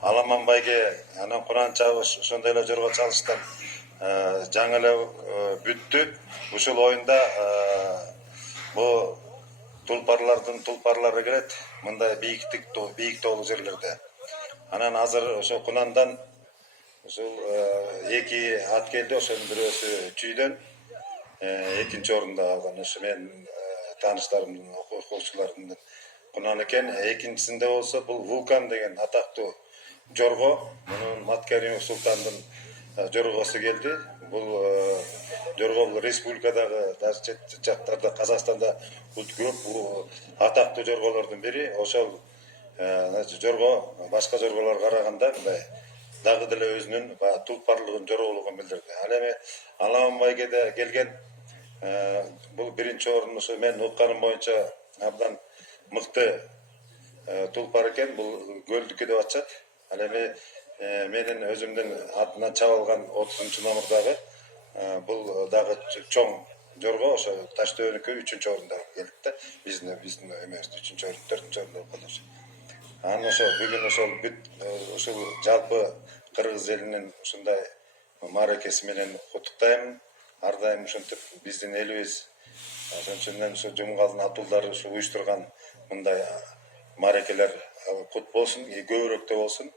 Аламан байге анан Куран чабыш ошондой эле жорго чалыштан жаңы эле бүттү. Ушул оюнда бул тулпарлары келет мындай бийик тоолуу жерлерде. Анан азыр ошо Кунандан ушул эки ат келди, ошонун бирөөсү Чүйдөн, экинчи орунда калган ошо менин тааныштарымдын, окуучуларымдын Кунан экен. Экинчисинде болсо бул Вулкан деген атактуу жорго, мунун Маткаримов Султандын жоргосу келди. Бул жорго бул республикадагы даже чет жактарда, Казакстанда көп бул атактуу жорголордун бири. Ошол жорго башка жорголорго караганда мындай дагы деле өзүнүн тулпарлыгын, жорголугун билдирди. Ал эми Аламан байгеде келген бул биринчи орун ошо мен укканым боюнча абдан мыкты тулпар экен. Бул Көлдүкү деп атышат. Ал эми менин өзүмдүн атынан чабылган 30 номурдагы бул дагы чоң жорго ошо Таштөбөнүкү 3 орунда келди да. Биздин эмебиз 3 орун, 4 орунда болду. Анан ошо бүгүн ушул жалпы кыргыз элинин ушундай мааракеси менен куттуктайм. Ар дайым ушинтип биздин элибиз ошончо ушу Жумгалдын атуулдары ушу уюштурган мындай мааракелер кут болсун, көбүрөөк да болсун.